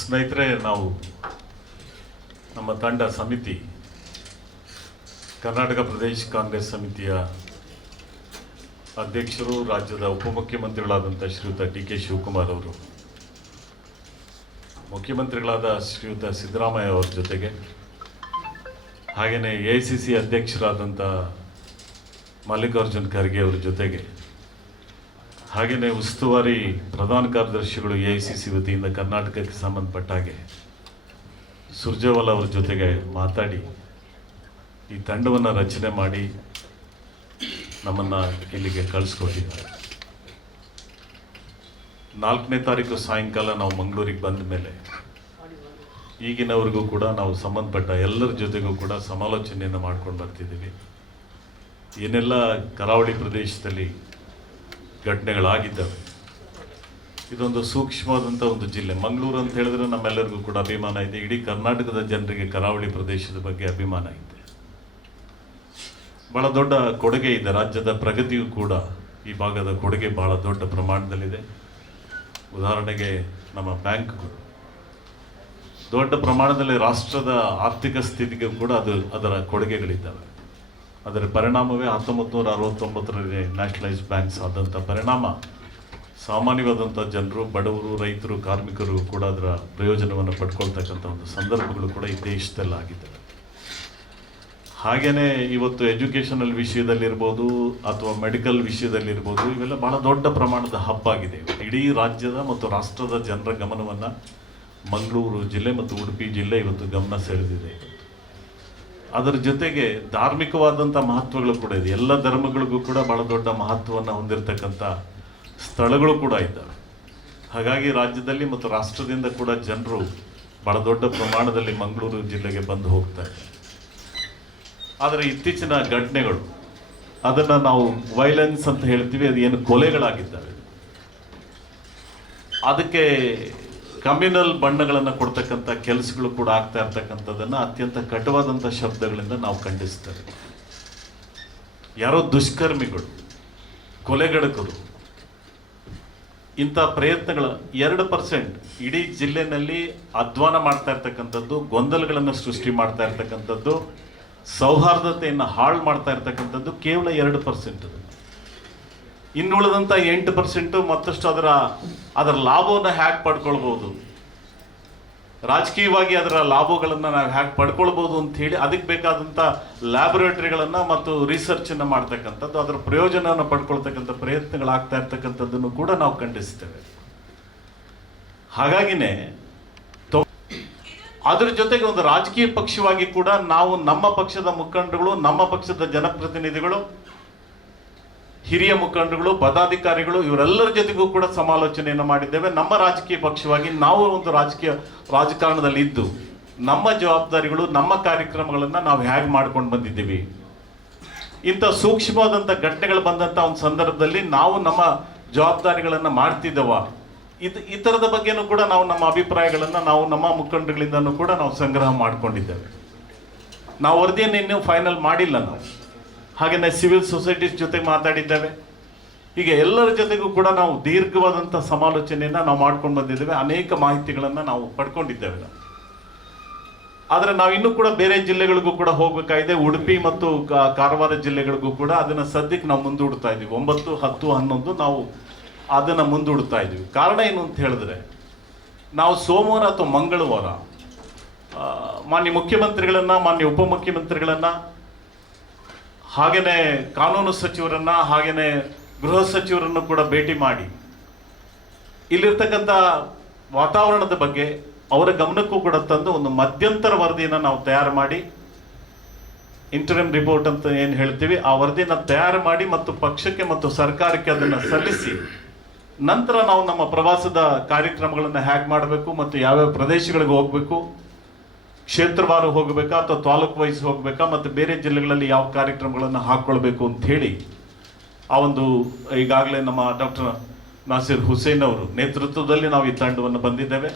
ಸ್ನೇಹಿತರೆ, ನಾವು ನಮ್ಮ ತಂಡ ಸಮಿತಿ ಕರ್ನಾಟಕ ಪ್ರದೇಶ ಕಾಂಗ್ರೆಸ್ ಸಮಿತಿಯ ಅಧ್ಯಕ್ಷರು, ರಾಜ್ಯದ ಉಪಮುಖ್ಯಮಂತ್ರಿಗಳಾದಂಥ ಶ್ರೀಯುತ ಡಿ.ಕೆ. ಶಿವಕುಮಾರ್ ಅವರು, ಮುಖ್ಯಮಂತ್ರಿಗಳಾದ ಶ್ರೀಯುತ ಸಿದ್ದರಾಮಯ್ಯ ಅವರ ಜೊತೆಗೆ, ಹಾಗೆಯೇ AICC ಅಧ್ಯಕ್ಷರಾದಂಥ ಮಲ್ಲಿಕಾರ್ಜುನ್ ಖರ್ಗೆ ಅವರ ಜೊತೆಗೆ, ಹಾಗೆಯೇ ಉಸ್ತುವಾರಿ ಪ್ರಧಾನ ಕಾರ್ಯದರ್ಶಿಗಳು AICC ವತಿಯಿಂದ ಕರ್ನಾಟಕಕ್ಕೆ ಸಂಬಂಧಪಟ್ಟ ಹಾಗೆ ಸುರ್ಜೇವಾಲಾ ಅವರ ಜೊತೆಗೆ ಮಾತಾಡಿ ಈ ತಂಡವನ್ನು ರಚನೆ ಮಾಡಿ ನಮ್ಮನ್ನು ಇಲ್ಲಿಗೆ ಕಳಿಸ್ಕೊಟ್ಟಿದ್ದಾರೆ. 4ನೇ ತಾರೀಕು ಸಾಯಂಕಾಲ ನಾವು ಮಂಗಳೂರಿಗೆ ಬಂದ ಮೇಲೆ ಈಗಿನವರೆಗೂ ಕೂಡ ನಾವು ಸಂಬಂಧಪಟ್ಟ ಎಲ್ಲರ ಜೊತೆಗೂ ಕೂಡ ಸಮಾಲೋಚನೆಯನ್ನು ಮಾಡ್ಕೊಂಡು ಬರ್ತಿದ್ದೀವಿ. ಏನೆಲ್ಲ ಕರಾವಳಿ ಪ್ರದೇಶದಲ್ಲಿ ಘಟನೆಗಳಾಗಿದ್ದಾವೆ, ಇದೊಂದು ಸೂಕ್ಷ್ಮವಾದಂಥ ಒಂದು ಜಿಲ್ಲೆ. ಮಂಗಳೂರು ಅಂತ ಹೇಳಿದ್ರೆ ನಮ್ಮೆಲ್ಲರಿಗೂ ಕೂಡ ಅಭಿಮಾನ ಇದೆ. ಇಡೀ ಕರ್ನಾಟಕದ ಜನರಿಗೆ ಕರಾವಳಿ ಪ್ರದೇಶದ ಬಗ್ಗೆ ಅಭಿಮಾನ ಇದೆ. ಬಹಳ ದೊಡ್ಡ ಕೊಡುಗೆ ಇದೆ. ರಾಜ್ಯದ ಪ್ರಗತಿಯೂ ಕೂಡ ಈ ಭಾಗದ ಕೊಡುಗೆ ಬಹಳ ದೊಡ್ಡ ಪ್ರಮಾಣದಲ್ಲಿದೆ. ಉದಾಹರಣೆಗೆ ನಮ್ಮ ಬ್ಯಾಂಕ್ಗಳು ದೊಡ್ಡ ಪ್ರಮಾಣದಲ್ಲಿ ರಾಷ್ಟ್ರದ ಆರ್ಥಿಕ ಸ್ಥಿತಿಗೆ ಕೂಡ ಅದರ ಕೊಡುಗೆಗಳಿದ್ದಾವೆ. ಅದರ ಪರಿಣಾಮವೇ 1969ರಲ್ಲಿ ನ್ಯಾಷನಲೈಸ್ ಬ್ಯಾಂಕ್ಸ್ ಆದಂಥ ಪರಿಣಾಮ ಸಾಮಾನ್ಯವಾದಂಥ ಜನರು, ಬಡವರು, ರೈತರು, ಕಾರ್ಮಿಕರು ಕೂಡ ಅದರ ಪ್ರಯೋಜನವನ್ನು ಪಡ್ಕೊಳ್ತಕ್ಕಂಥ ಒಂದು ಸಂದರ್ಭಗಳು ಕೂಡ ಈ ದೇಶದಲ್ಲಿ ಆಗಿದ್ದಾವೆ. ಹಾಗೆಯೇ ಇವತ್ತು ಎಜುಕೇಷನಲ್ ವಿಷಯದಲ್ಲಿರ್ಬೋದು ಅಥವಾ ಮೆಡಿಕಲ್ ವಿಷಯದಲ್ಲಿರ್ಬೋದು, ಇವೆಲ್ಲ ಬಹಳ ದೊಡ್ಡ ಪ್ರಮಾಣದ ಹಬ್ ಆಗಿದೆ. ಇಡೀ ರಾಜ್ಯದ ಮತ್ತು ರಾಷ್ಟ್ರದ ಜನರ ಗಮನವನ್ನು ಮಂಗಳೂರು ಜಿಲ್ಲೆ ಮತ್ತು ಉಡುಪಿ ಜಿಲ್ಲೆ ಇವತ್ತು ಗಮನ ಸೆಳೆದಿದೆ. ಅದರ ಜೊತೆಗೆ ಧಾರ್ಮಿಕವಾದಂಥ ಮಹತ್ವಗಳು ಕೂಡ ಇದೆ. ಎಲ್ಲ ಧರ್ಮಗಳಿಗೂ ಕೂಡ ಬಹಳ ದೊಡ್ಡ ಮಹತ್ವವನ್ನು ಹೊಂದಿರತಕ್ಕಂಥ ಸ್ಥಳಗಳು ಕೂಡ ಇದ್ದಾವೆ. ಹಾಗಾಗಿ ರಾಜ್ಯದಲ್ಲಿ ಮತ್ತು ರಾಷ್ಟ್ರದಿಂದ ಕೂಡ ಜನರು ಬಹಳ ದೊಡ್ಡ ಪ್ರಮಾಣದಲ್ಲಿ ಮಂಗಳೂರು ಜಿಲ್ಲೆಗೆ ಬಂದು ಹೋಗ್ತಾರೆ. ಆದರೆ ಇತ್ತೀಚಿನ ಘಟನೆಗಳು, ಅದನ್ನು ನಾವು ವೈಲೆನ್ಸ್ ಅಂತ ಹೇಳ್ತೀವಿ, ಅದು ಏನು ಕೊಲೆಗಳಾಗಿದ್ದಾವೆ, ಅದಕ್ಕೆ ಕಮ್ಯುನಲ್ ಬಣ್ಣಗಳನ್ನು ಕೊಡ್ತಕ್ಕಂಥ ಕೆಲಸಗಳು ಕೂಡ ಆಗ್ತಾ ಇರ್ತಕ್ಕಂಥದ್ದನ್ನು ಅತ್ಯಂತ ಕಟುವಾದಂಥ ಶಬ್ದಗಳಿಂದ ನಾವು ಖಂಡಿಸ್ತೇವೆ. ಯಾರೋ ದುಷ್ಕರ್ಮಿಗಳು, ಕೊಲೆಗಡಕರು, ಇಂಥ ಪ್ರಯತ್ನಗಳ 2% ಇಡೀ ಜಿಲ್ಲೆಯಲ್ಲಿ ಅಧ್ವಾನ ಮಾಡ್ತಾ ಇರ್ತಕ್ಕಂಥದ್ದು, ಗೊಂದಲಗಳನ್ನು ಸೃಷ್ಟಿ ಮಾಡ್ತಾ ಇರ್ತಕ್ಕಂಥದ್ದು, ಸೌಹಾರ್ದತೆಯನ್ನು ಹಾಳು ಮಾಡ್ತಾ ಇರ್ತಕ್ಕಂಥದ್ದು ಕೇವಲ 2%. ಇನ್ನುಳಿದಂಥ 8% ಮತ್ತಷ್ಟು ಅದರ ಲಾಭವನ್ನು ಹ್ಯಾಕ್ ಪಡ್ಕೊಳ್ಬೋದು, ರಾಜಕೀಯವಾಗಿ ಅದರ ಲಾಭಗಳನ್ನು ನಾವು ಹ್ಯಾಕ್ ಪಡ್ಕೊಳ್ಬೋದು ಅಂಥೇಳಿ ಅದಕ್ಕೆ ಬೇಕಾದಂಥ ಲ್ಯಾಬೊರೇಟರಿಗಳನ್ನು ಮತ್ತು ರಿಸರ್ಚನ್ನು ಮಾಡ್ತಕ್ಕಂಥದ್ದು, ಅದರ ಪ್ರಯೋಜನವನ್ನು ಪಡ್ಕೊಳ್ತಕ್ಕಂಥ ಪ್ರಯತ್ನಗಳಾಗ್ತಾ ಇರ್ತಕ್ಕಂಥದ್ದನ್ನು ಕೂಡ ನಾವು ಖಂಡಿಸ್ತೇವೆ. ಹಾಗಾಗಿನೇ ಅದರ ಜೊತೆಗೆ ಒಂದು ರಾಜಕೀಯ ಪಕ್ಷವಾಗಿ ಕೂಡ ನಾವು ನಮ್ಮ ಪಕ್ಷದ ಮುಖಂಡರುಗಳು, ನಮ್ಮ ಪಕ್ಷದ ಜನಪ್ರತಿನಿಧಿಗಳು, ಹಿರಿಯ ಮುಖಂಡರುಗಳು, ಪದಾಧಿಕಾರಿಗಳು, ಇವರೆಲ್ಲರ ಜೊತೆಗೂ ಕೂಡ ಸಮಾಲೋಚನೆಯನ್ನು ಮಾಡಿದ್ದೇವೆ. ನಮ್ಮ ರಾಜಕೀಯ ಪಕ್ಷವಾಗಿ ನಾವು ಒಂದು ರಾಜಕಾರಣದಲ್ಲಿ ಇದ್ದು ನಮ್ಮ ಜವಾಬ್ದಾರಿಗಳು, ನಮ್ಮ ಕಾರ್ಯಕ್ರಮಗಳನ್ನು ನಾವು ಹೇಗೆ ಮಾಡ್ಕೊಂಡು ಬಂದಿದ್ದೀವಿ, ಇಂಥ ಸೂಕ್ಷ್ಮವಾದಂಥ ಘಟನೆಗಳು ಬಂದಂಥ ಒಂದು ಸಂದರ್ಭದಲ್ಲಿ ನಾವು ನಮ್ಮ ಜವಾಬ್ದಾರಿಗಳನ್ನು ಮಾಡ್ತಿದ್ದವ, ಈ ಥರದ ಬಗ್ಗೆನೂ ಕೂಡ ನಾವು ನಮ್ಮ ಅಭಿಪ್ರಾಯಗಳನ್ನು ನಾವು ನಮ್ಮ ಮುಖಂಡರುಗಳಿಂದನೂ ಕೂಡ ನಾವು ಸಂಗ್ರಹ ಮಾಡಿಕೊಂಡಿದ್ದೇವೆ. ನಾವು ವರದಿಯನ್ನು ಇನ್ನೂ ಫೈನಲ್ ಮಾಡಿಲ್ಲ. ನಾವು ಹಾಗೆಯೇ ಸಿವಿಲ್ ಸೊಸೈಟೀಸ್ ಜೊತೆ ಮಾತಾಡಿದ್ದೇವೆ. ಹೀಗೆ ಎಲ್ಲರ ಜೊತೆಗೂ ಕೂಡ ನಾವು ದೀರ್ಘವಾದಂಥ ಸಮಾಲೋಚನೆಯನ್ನು ನಾವು ಮಾಡ್ಕೊಂಡು ಬಂದಿದ್ದೇವೆ. ಅನೇಕ ಮಾಹಿತಿಗಳನ್ನು ನಾವು ಪಡ್ಕೊಂಡಿದ್ದೇವೆ. ಆದರೆ ನಾವು ಇನ್ನೂ ಕೂಡ ಬೇರೆ ಜಿಲ್ಲೆಗಳಿಗೂ ಕೂಡ ಹೋಗಬೇಕಾಗಿದೆ. ಉಡುಪಿ ಮತ್ತು ಕಾರವಾರ ಜಿಲ್ಲೆಗಳಿಗೂ ಕೂಡ ಅದನ್ನು ಸದ್ಯಕ್ಕೆ ನಾವು ಮುಂದೂಡ್ತಾ ಇದ್ದೀವಿ. 9, 10, 11 ನಾವು ಅದನ್ನು ಮುಂದೂಡ್ತಾ ಇದ್ದೀವಿ. ಕಾರಣ ಏನು ಅಂತ ಹೇಳಿದ್ರೆ, ನಾವು ಸೋಮವಾರ ಅಥವಾ ಮಂಗಳವಾರ ಮಾನ್ಯ ಮುಖ್ಯಮಂತ್ರಿಗಳನ್ನು, ಮಾನ್ಯ ಉಪಮುಖ್ಯಮಂತ್ರಿಗಳನ್ನು, ಹಾಗೆಯೇ ಕಾನೂನು ಸಚಿವರನ್ನು, ಹಾಗೆಯೇ ಗೃಹ ಸಚಿವರನ್ನು ಕೂಡ ಭೇಟಿ ಮಾಡಿ ಇಲ್ಲಿರ್ತಕ್ಕಂಥ ವಾತಾವರಣದ ಬಗ್ಗೆ ಅವರ ಗಮನಕ್ಕೂ ಕೂಡ ತಂದು ಒಂದು ಮಧ್ಯಂತರ ವರದಿಯನ್ನು ನಾವು ತಯಾರು ಮಾಡಿ, ಇಂಟರಿಮ್ ರಿಪೋರ್ಟ್ ಅಂತ ಏನು ಹೇಳ್ತೀವಿ, ಆ ವರದಿಯನ್ನು ತಯಾರು ಮಾಡಿ ಮತ್ತು ಪಕ್ಷಕ್ಕೆ ಮತ್ತು ಸರ್ಕಾರಕ್ಕೆ ಅದನ್ನು ಸಲ್ಲಿಸಿ, ನಂತರ ನಾವು ನಮ್ಮ ಪ್ರವಾಸದ ಕಾರ್ಯಕ್ರಮಗಳನ್ನು ಹೇಗೆ ಮಾಡಬೇಕು ಮತ್ತು ಯಾವ್ಯಾವ ಪ್ರದೇಶಗಳಿಗೆ ಹೋಗಬೇಕು, ಕ್ಷೇತ್ರವಾರು ಹೋಗಬೇಕಾ ಅಥವಾ ತಾಲೂಕು ವೈಸ್ ಹೋಗಬೇಕಾ, ಮತ್ತು ಬೇರೆ ಜಿಲ್ಲೆಗಳಲ್ಲಿ ಯಾವ ಕಾರ್ಯಕ್ರಮಗಳನ್ನು ಹಾಕ್ಕೊಳ್ಬೇಕು ಅಂತ ಹೇಳಿ ಆ ಒಂದು ಈಗಾಗಲೇ ನಮ್ಮ ಡಾಕ್ಟರ್ ನಾಸಿರ್ ಹುಸೇನ್ ಅವರು ನೇತೃತ್ವದಲ್ಲಿ ನಾವು ಈ ತಂಡವನ್ನು ಬಂದಿದ್ದೇವೆ.